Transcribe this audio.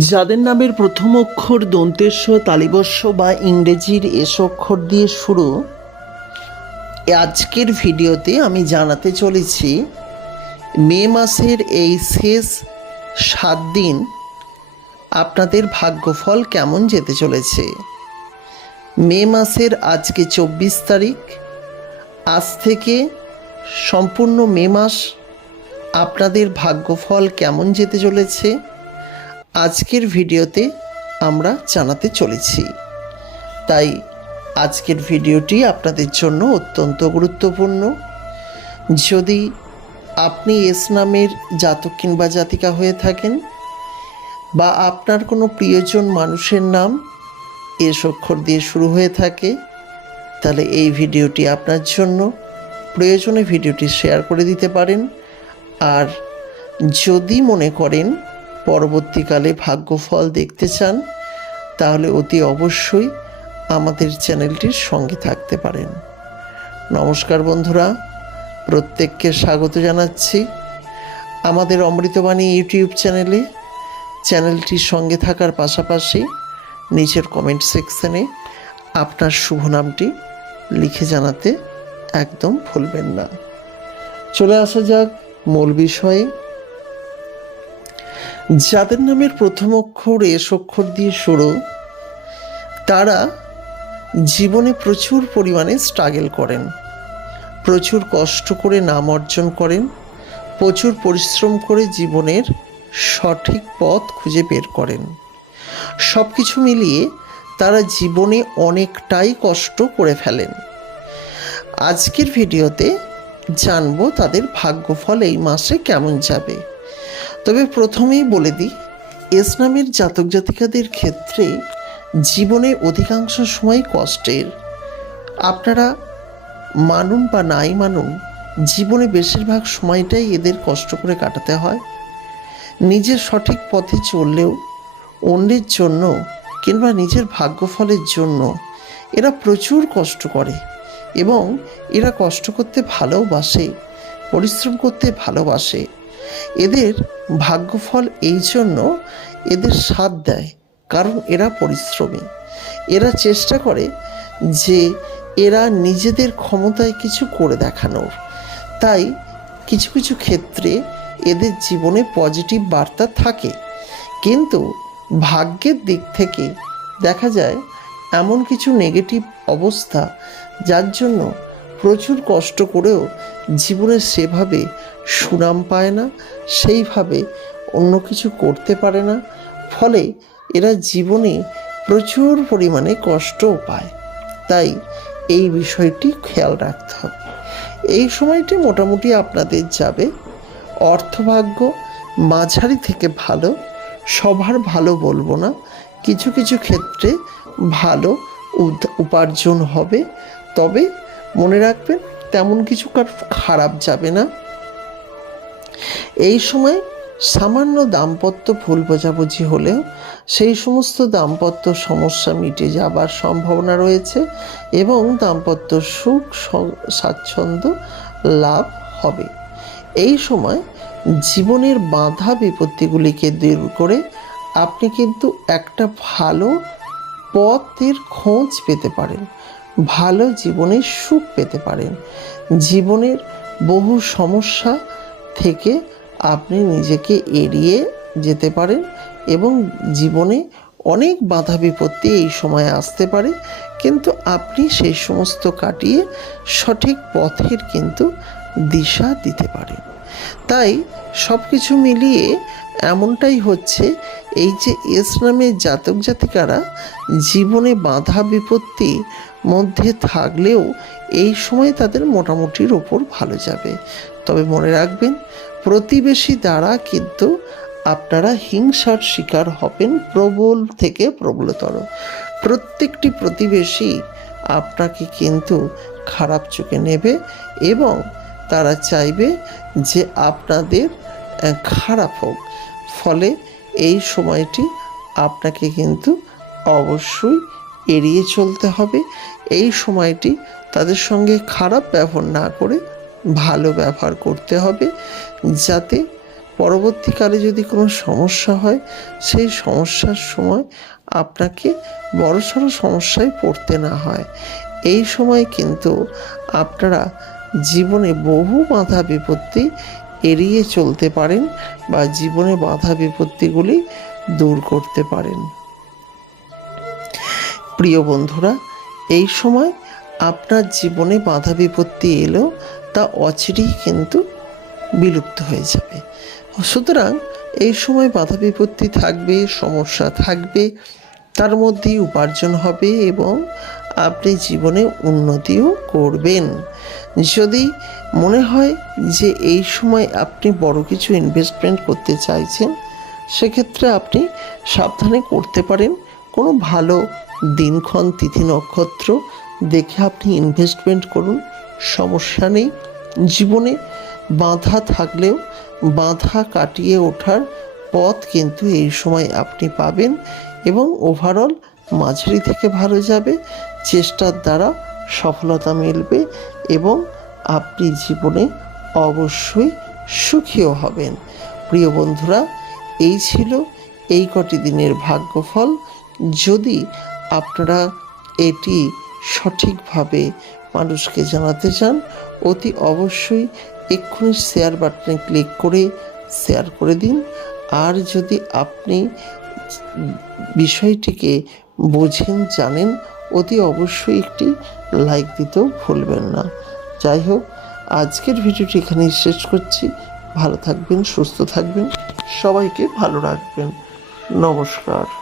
যাদের নামের প্রথম অক্ষর দন্তেস্ব তালিবস্য বা ইংরেজির এস অক্ষর দিয়ে শুরু আজকের ভিডিওতে আমি জানাতে চলেছি, মে মাসের এই শেষ সাত দিন আপনাদের ভাগ্যফল কেমন যেতে চলেছে? মে মাসের আজকে চব্বিশ তারিখ, আজ থেকে সম্পূর্ণ মে মাস আপনাদের ভাগ্যফল কেমন যেতে চলেছে? আজকের ভিডিওতে আমরা জানাতে চলেছি। তাই আজকের ভিডিওটি আপনাদের জন্য অত্যন্ত গুরুত্বপূর্ণ। যদি আপনি এস নামের জাতক কিংবা জাতিকা হয়ে থাকেন বা আপনার কোনো প্রিয়জন মানুষের নাম এস অক্ষর দিয়ে শুরু হয়ে থাকে, তাহলে এই ভিডিওটি আপনার জন্য প্রয়োজনে ভিডিওটি শেয়ার করে দিতে পারেন। আর যদি মনে করেন পরবর্তীকালে ভাগ্যফল দেখতে চান, তাহলে অতি অবশ্যই আমাদের চ্যানেলটির সঙ্গে থাকতে পারেন। নমস্কার বন্ধুরা, প্রত্যেককে স্বাগত জানাচ্ছি। আমাদের অমৃতবাণী ইউটিউব চ্যানেলে, চ্যানেলটির সঙ্গে থাকার পাশাপাশি নিচের কমেন্ট সেকশনে আপনার শুভ নামটি লিখে জানাতে একদম ভুলবেন না। চলে আসা যাক মূল বিষয়ে। যাদের নামের প্রথম অক্ষর এস অক্ষর দিয়ে শুরু, তারা জীবনে প্রচুর পরিমাণে স্ট্রাগল করেন। প্রচুর কষ্ট করে নাম অর্জন করেন, প্রচুর পরিশ্রম করে জীবনের সঠিক পথ খুঁজে বের করেন। সব কিছু মিলিয়ে তারা জীবনে অনেকটাই কষ্ট করে ফেলেন। আজকের ভিডিওতে জানব তাদের ভাগ্যফল এই মাসে কেমন যাবে। তবে প্রথমেই বলে দিই, এস নামের জাতক জাতিকাদের ক্ষেত্রে জীবনে অধিকাংশ সময় কষ্টের। আপনারা মানুন বা নাই মানুন, জীবনে বেশিরভাগ সময়টাই এদের কষ্ট করে কাটাতে হয়। নিজের সঠিক পথে চললেও অন্যের জন্য কিংবা নিজের ভাগ্যফলের জন্য এরা প্রচুর কষ্ট করে এবং এরা কষ্ট করতে ভালোবাসে, পরিশ্রম করতে ভালোবাসে। এদের ভাগ্যফল এই জন্য এদের সাথ দেয়, কারণ এরা পরিশ্রমী। এরা চেষ্টা করে যে এরা নিজেদের ক্ষমতায় কিছু করে দেখানোর। তাই কিছু কিছু ক্ষেত্রে এদের জীবনে পজিটিভ বার্তা থাকে। কিন্তু ভাগ্যের দিক থেকে দেখা যায় এমন কিছু নেগেটিভ অবস্থা যার জন্য প্রচুর কষ্ট করেও জীবনে সেভাবে সুনাম পায় না, সেইভাবে অন্য কিছু করতে পারে না, ফলে এরা জীবনে প্রচুর পরিমাণে কষ্টও পায়। তাই এই বিষয়টি খেয়াল রাখতে হবে। এই সময়টি মোটামুটি আপনাদের যাবে। অর্থভাগ্য মাঝারি থেকে ভালো, সবার ভালো বলব না। কিছু কিছু ক্ষেত্রে ভালো উপার্জন হবে। তবে মনে রাখবেন, তেমন কিছু কার খারাপ যাবে না। এই সময় সামান্য দাম্পত্য ভুল বোঝাবুঝি হলেও সেই সমস্ত দাম্পত্য সমস্যা মিটে যাবার সম্ভাবনা রয়েছে এবং দাম্পত্য সুখ স্বাচ্ছন্দ্য লাভ হবে। এই সময় জীবনের বাধা বিপত্তিগুলিকে দূর করে আপনি কিন্তু একটা ভালো পথের খোঁজ পেতে পারেন। ভালো জীবনের সুখ পেতে পারেন। জীবনের বহু সমস্যা থেকে আপনি নিজেকে এড়িয়ে যেতে পারেন এবং জীবনে অনেক বাধা বিপত্তি এই সময় আসতে পারে। কিন্তু আপনি সেই সমস্ত কাটিয়ে সঠিক পথের কিন্তু দিশা দিতে পারেন। তাই সব কিছু মিলিয়ে এমনটাই হচ্ছে, এই যে এস জাতক জাতিকারা জীবনে বাধা বিপত্তি মধ্যে থাকলেও এই সময় তাদের মোটামুটির ওপর ভালো যাবে। তবে মনে রাখবেন, প্রতিবেশী দ্বারা কিন্তু আপনারা হিংসার শিকার হবেন প্রবল থেকে প্রবলতর। প্রত্যেকটি প্রতিবেশী আপনাকে কিন্তু খারাপ চোখে নেবে এবং তারা চাইবে যে আপনাদের খারাপ হোক। ফলে এই সময়টি আপনাকে কিন্তু অবশ্যই এড়িয়ে চলতে হবে। এই সময়টি তাদের সঙ্গে খারাপ ব্যবহার না করে ভালো ব্যবহার করতে হবে, যাতে পরবর্তীকালে যদি কোনো সমস্যা হয়, সেই সমস্যার সময় আপনাকে বড়সড় সমস্যায় পড়তে না হয়। এই সময় কিন্তু আপনারা জীবনে বহু বাধা বিপত্তি এড়িয়ে চলতে পারেন বা জীবনে বাধা বিপত্তিগুলি দূর করতে পারেন। প্রিয় বন্ধুরা, এই সময় আপনার জীবনে বাধা বিপত্তি এলেও তা অচিরেই কিন্তু বিলুপ্ত হয়ে যাবে। সুতরাং এই সময় বাধা বিপত্তি থাকবে, সমস্যা থাকবে, তার মধ্যেই উপার্জন হবে এবং আপনি জীবনে উন্নতিও করবেন। যদি মনে হয় যে এই সময় আপনি বড় কিছু ইনভেস্টমেন্ট করতে চাইছেন, সেক্ষেত্রে আপনি সাবধানে করতে পারেন। কোনো ভালো দিনক্ষণ, তিথি নক্ষত্র দেখে আপনি ইনভেস্টমেন্ট করুন। সমস্যা নেই। জীবনে বাধা থাকলেও, বাধা কাটিয়ে ওঠার পথ কিন্তু এই সময় আপনি পাবেন। এবং ওভারঅল মাঝারি থেকে ভালো যাবে, চেষ্টার দ্বারা সফলতা মিলবে এবং আপনি জীবনে অবশ্যই সুখীও হবেন। প্রিয় বন্ধুরা, এই ছিল এই কটি দিনের ভাগ্যফল। যদি আপনারা এটি সঠিকভাবে মানুষকে জানাতে চান, অতি অবশ্যই এক্ষুনি শেয়ার বাটনে ক্লিক করে শেয়ার করে দিন। আর যদি আপনি বিষয়টিকে বোঝেন, জানেন, অতি অবশ্যই একটি লাইক দিতেও ভুলবেন না। যাই হোক, আজকের ভিডিওটি এখানেই শেষ করছি। ভালো থাকবেন, সুস্থ থাকবেন, সবাইকে ভালো রাখবেন। নমস্কার।